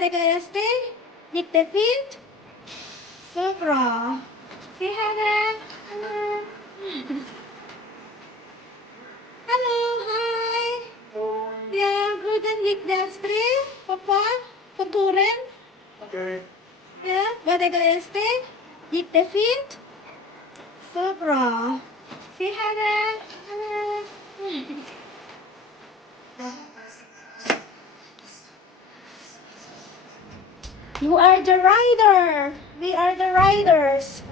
Badai ka este? Gick det fint? Så bra. Säg hej. Hallo, hi. Ja, hvordan gikk det, Astrid? Pappa? På turen? Okay. Ja, badai ka este? Gick det fint? Så bra. Säg hej. You are the rider. We are the riders.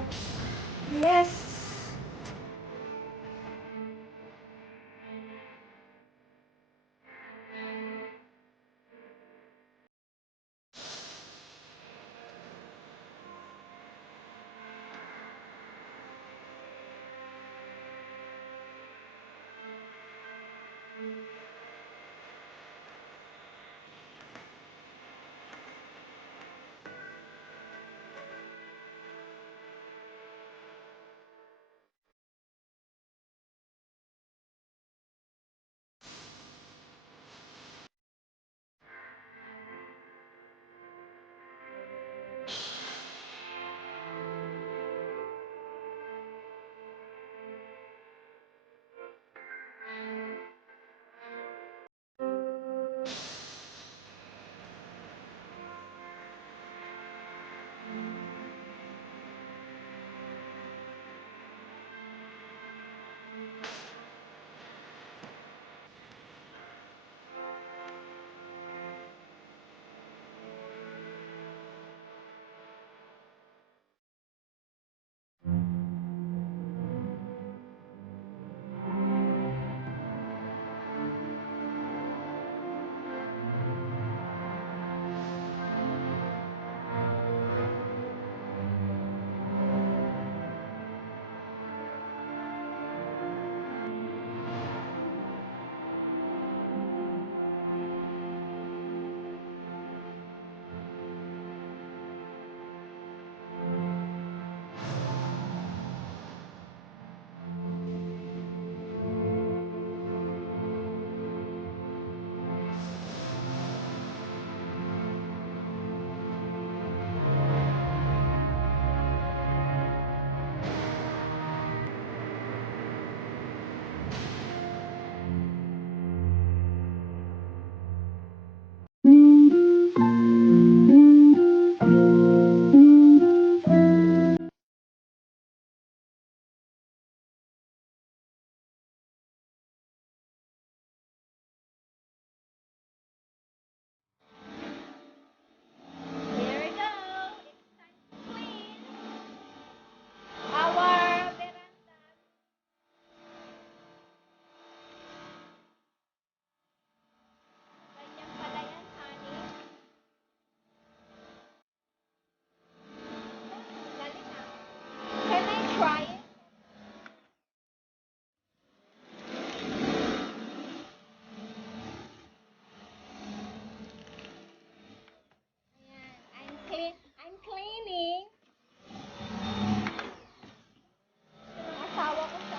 Yes. Here we go. It's time to clean our veranda. Ganyan pala yan, honey. Dali na. Can I try it? Ayan. I'm cleaning. Ang asawa ko sa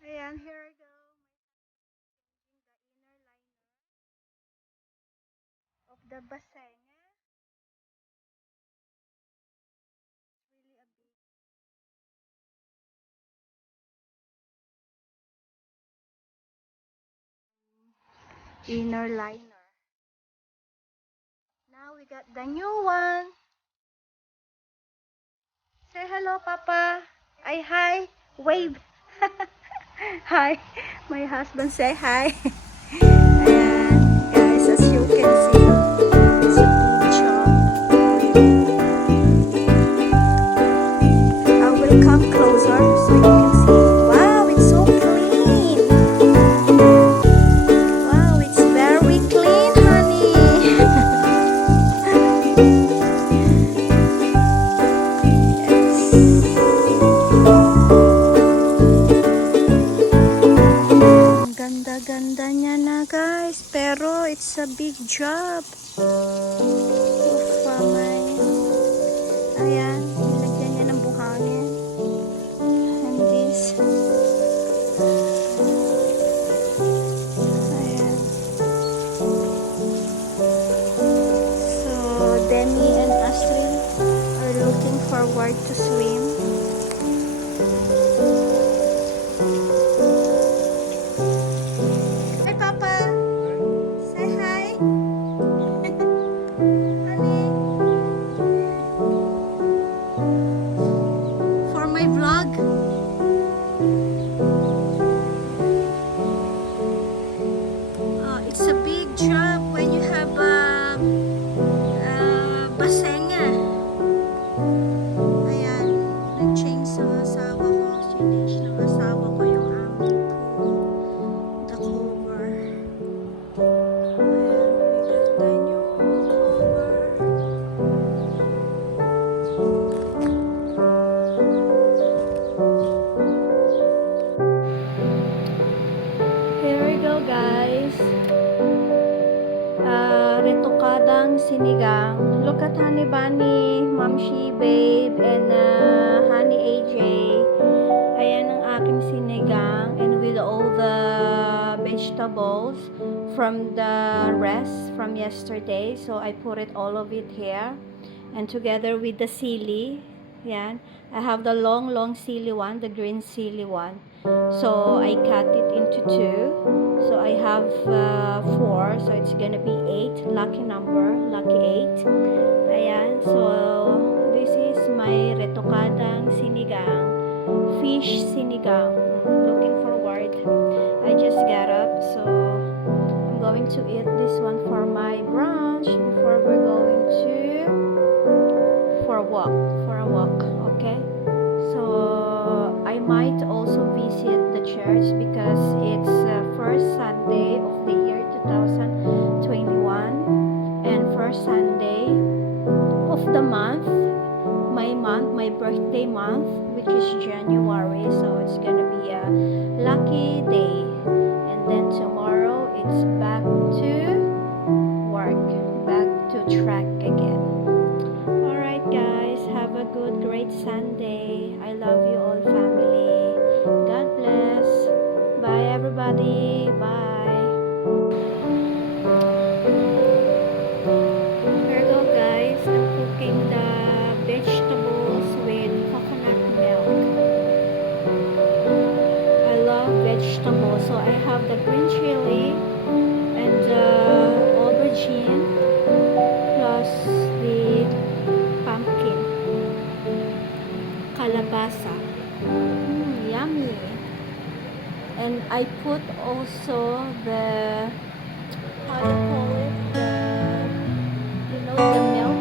Ayan, here I go. Of the basenga. Really a big inner liner. Now we got the new one. Say hello, Papa. Ay, hi. Wave. Hi. My husband say hi. Ayan, guys, as you can see, it's a big shop. I will come closer so you can see. Wow, it's so clean. Wow, it's very clean, honey. Ang ganda-ganda niya na, guys, pero it's a big job. hard to swim. Hi, Papa. Say hi. Honey. For my vlog. It's a big job when you have basenga. Ayan, nag-change sa asawa ko. Change ng asawa ko yung aming pool. The cover. Ayan, we got the new cover. Here we go, guys. Retokadang sinigang. Look at Honey Bunny, Mamshi Babe, and Honey AJ. Ayan ang aking sinigang, and with all the vegetables from the rest from yesterday. So I put it all of it here, and together with the sili. Yan. I have the long sili one, the green sili one. So I cut it into two. So I have 4, so it's gonna be 8. Lucky number, lucky 8. Ayan, so this is my retokadang sinigang, fish sinigang. Looking forward. I just got up, so I'm going to eat this one for my brunch before we're going to for a walk, okay? So I might also visit the church because it's first Sunday of the year 2021 and first Sunday of the month, my birthday month, which is January. So it's gonna be a lucky day, and then tomorrow it's back to work, back to track again. Alright guys, have a great Sunday. I love you all, family. God bless. Bye everybody. Bye. Here we go, guys. I'm cooking the vegetables with coconut milk. I love vegetables, so I have the green chili and the aubergine plus the pumpkin, kalabasa. Yummy. And I put also the, how do you call it, the milk,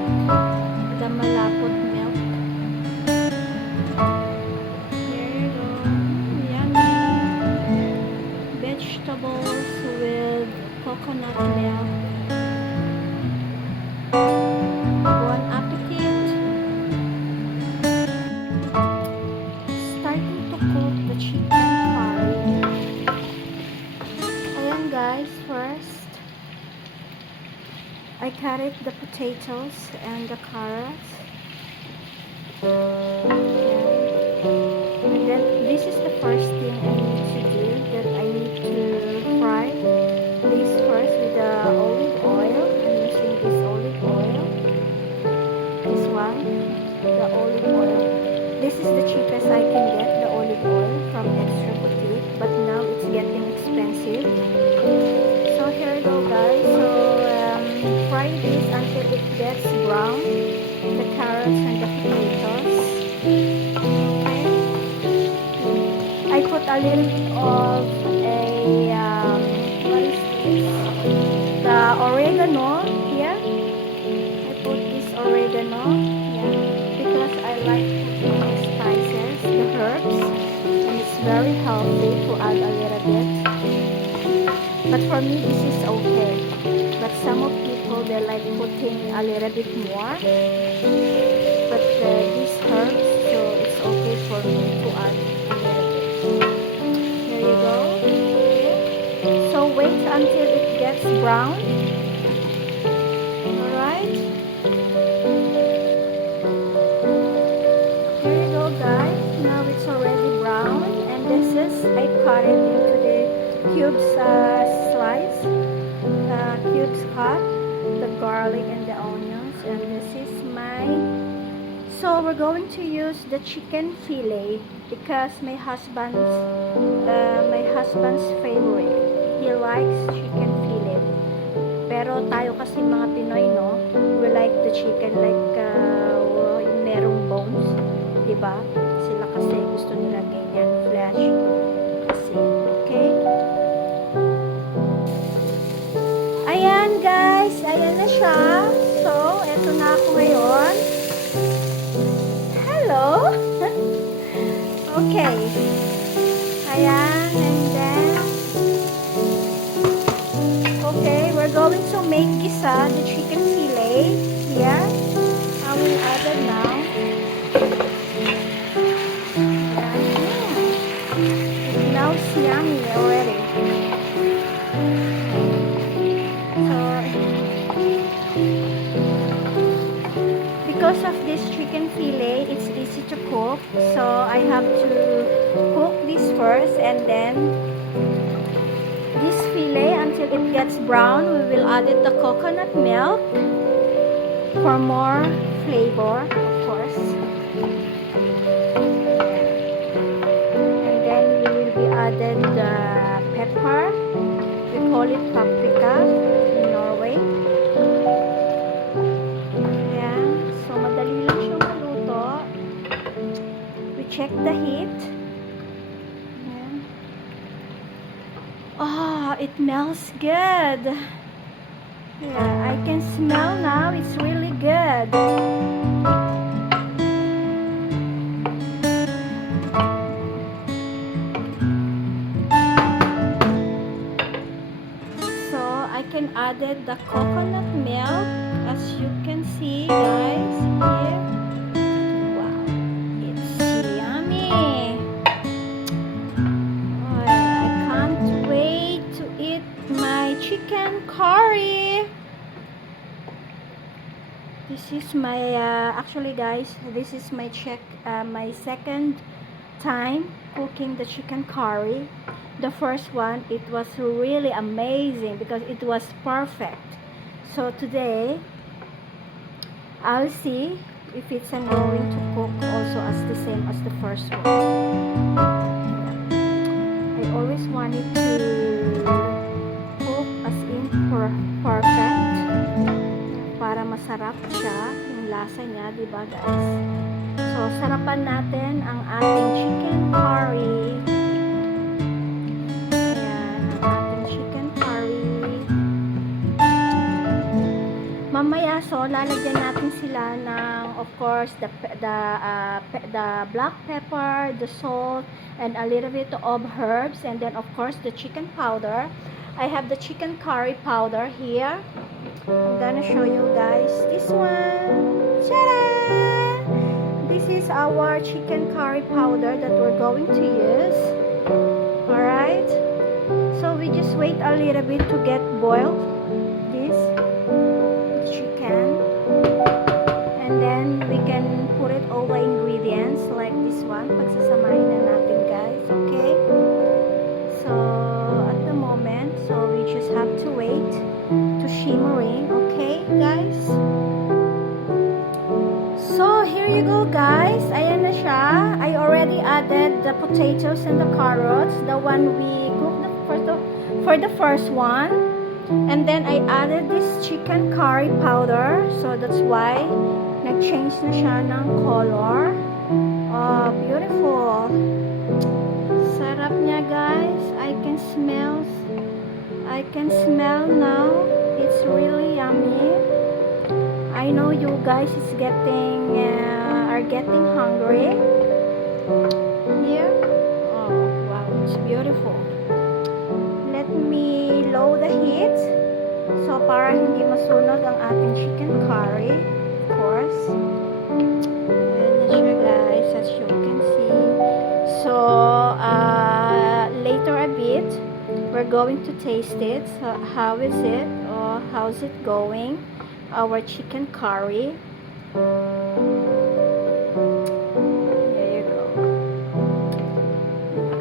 the malapot milk. There you go. Yummy. Vegetables with coconut milk. Bon appetit. Starting to cook the chicken curry. Ayan guys, first I carrot the potatoes and the carrots. And then this is the first thing I need to do, that I need to fry this first with the olive oil. I'm using this olive oil. This one, the olive oil. This is the cheapest I can get, the olive oil from Extra Boutique, but now it's getting expensive. So here we go, guys. So fry this until it gets brown, the carrots and the potatoes. Okay. I put a little bit of what is this? The oregano here. I put this oregano, yeah, because I like putting the spices, the herbs, and it's very healthy to add a little bit. But for me, this is okay. But some of people, they like putting a little bit more. But these herbs, so it's okay for me to add a little bit. There you go. So wait until it gets brown. Alright. Here you go, guys. Now it's already brown. And this is, I cut it into the cubes slice. Cubes cut. The garlic and the onions. And this is my So we're going to use the chicken fillet because my husband's favorite. He likes chicken fillet. Pero tayo kasi mga Pinoy, no? We like the chicken like yung merong bones, 'di ba? Sila kasi gusto nila ganyan flesh. Kasi, okay? Ayan guys, ayan na siya. So, eto na ako ngayon. Hello. Okay. Ayan, and then okay, we're going to make gisa, the chicken fillet here. I will add it now. It smells yummy already. Because of this chicken fillet, it's easy to cook. So I have to cook this first, and then this fillet until it gets brown. We will add it the coconut milk for more flavor, of course. And then we will be added the pepper. We call it paprika in Norway. Check the heat. Ayan. Oh, it smells good. Yeah, I can smell now. It's really good. So I can add the coconut milk, as you can see, guys, here. Chicken curry. This is my actually guys, this is my my second time cooking the chicken curry. The first one, it was really amazing because it was perfect. So today I'll see if it's going to cook also as the same as the first one. I always wanted to perfect para masarap siya yung lasa niya, di ba guys? So sarapan natin ang ating chicken curry. Ayan, ang ating chicken curry. Mamaya, so lalagyan natin sila ng, of course, the black pepper, the salt, and a little bit of herbs, and then of course the chicken powder. I have the chicken curry powder here. I'm gonna show you guys this one. Ta-da! This is our chicken curry powder that we're going to use. Alright? So we just wait a little bit to get boiled this chicken. And then we can put it all the ingredients like this one. Pagsasamahin na natin guys. Okay? So we just have to wait to shimmering, okay guys? So here you go guys, ayan na siya. I already added the potatoes and the carrots, the one we cooked for the first one. And then I added this chicken curry powder, so that's why nag-change na siya ng color. Oh, beautiful. Sarap niya guys. I can smell now. It's really yummy. I know you guys are getting hungry. Here. Oh, wow, it's beautiful. Let me low the heat. So, para hindi masunog ang ating chicken curry. Of course. Ayan na siya guys, as you can see. So, later a bit, we're going to taste it. So how is it, or how's it going, our chicken curry? There you go,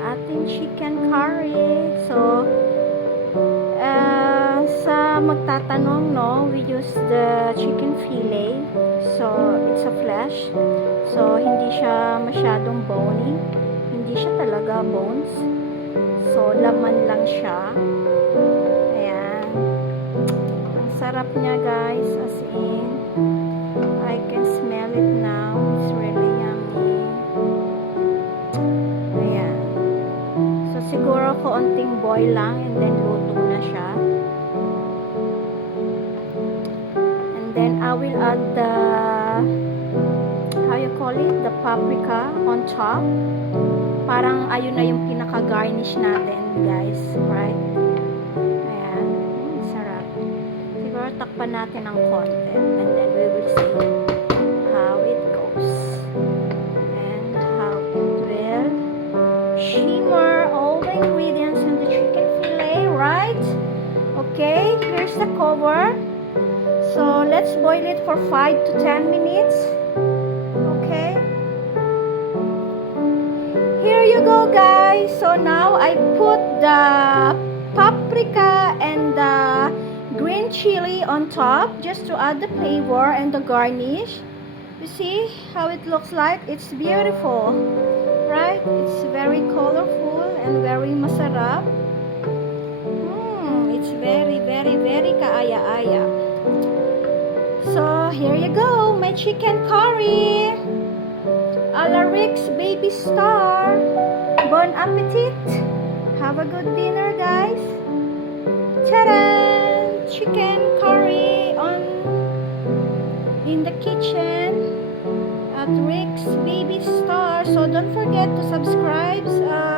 ating chicken curry. So sa nagtatanong, no, we use the chicken fillet. So, it's a flesh. So, hindi siya masyadong bony. Hindi siya talaga bones. So, laman lang siya. Ayan. Ang sarap niya, guys. As in, I can smell it now. It's really yummy. Ayan. So, siguro konting boil lang and then luto na siya. And then, I will add the, how you call it? The paprika on top. Parang ayun na yung pinaka-garnish natin, guys. Right? Ayan. Sarap. Siguro takpan natin ng konti. And then we will see how it goes. And how it will shimmer all the ingredients in the chicken fillet, right? Okay, here's the cover. So, let's boil it for 5 to 10 minutes. Okay? Here you go, guys. So now I put the paprika and the green chili on top just to add the flavor and the garnish. You see how it looks like? It's beautiful, right? It's very colorful and very masarap. It's very, very, very kaaya-aya. So here you go, my chicken curry. A la Rick's Baby Star. Bon appetit. Have a good dinner, guys. Ta-da! Chicken curry in the kitchen at Rick's Baby Star. So don't forget to subscribe,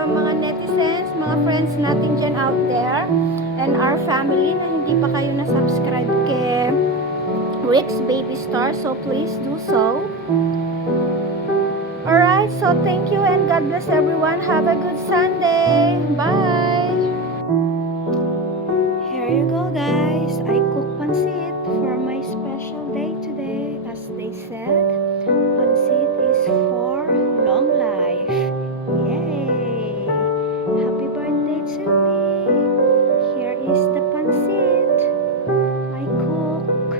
mga netizens, mga friends natin dyan out there, and our family na hindi pa kayo na-subscribe kay Rick's Baby Star. So please do so. Alright, so thank you and God bless everyone. Have a good Sunday. Bye. Here you go, guys. I cook pancit for my special day today. As they said, pancit is for long life. Yay! Happy birthday to me. Here is the pancit I cook.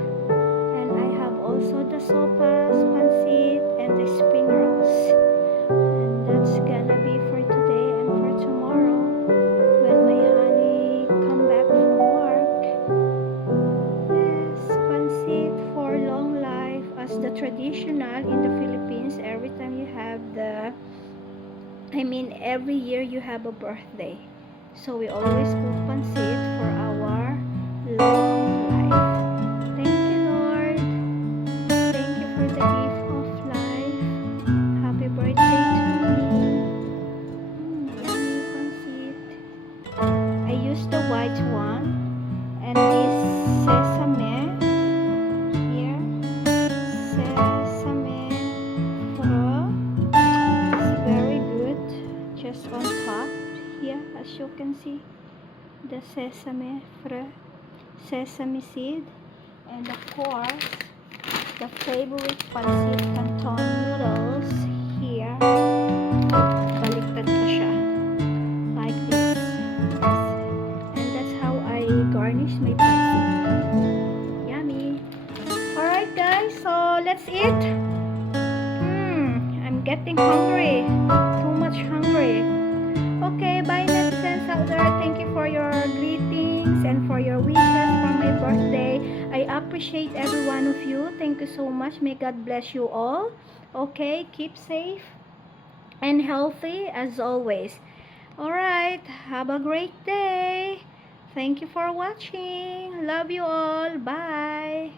And I have also the sopas, pancit, and the spring rolls. And that's gonna be for today and for tomorrow when my honey come back from work. Yes, pancit for long life as the traditional in the Philippines. Every time you have every year you have a birthday. So we always cook pancit for our long life. Thank you, Lord. Thank you for the gift of life. Happy birthday to me. Yummy pancit. I use the white one and this sesame here. Sesame fro. It's very good. Just on top here, as you can see, the sesame fro, sesame seed, and of course the favorite pancit canton noodles here. Baliktad ko siya like this. And that's how I garnish my pancit. Yummy. Alright, guys, so let's eat. I'm getting hungry. Too much hungry. Okay, bye netizens out there. Thank you for your greetings and for your wishes for my birthday. I appreciate every one of you. Thank you so much. May God bless you all. Okay, keep safe and healthy as always. Alright, have a great day. Thank you for watching. Love you all. Bye.